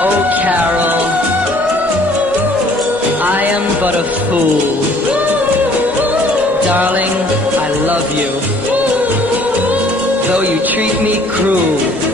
Oh, Carol, I am but a fool. Darling, I love you, though you treat me cruel.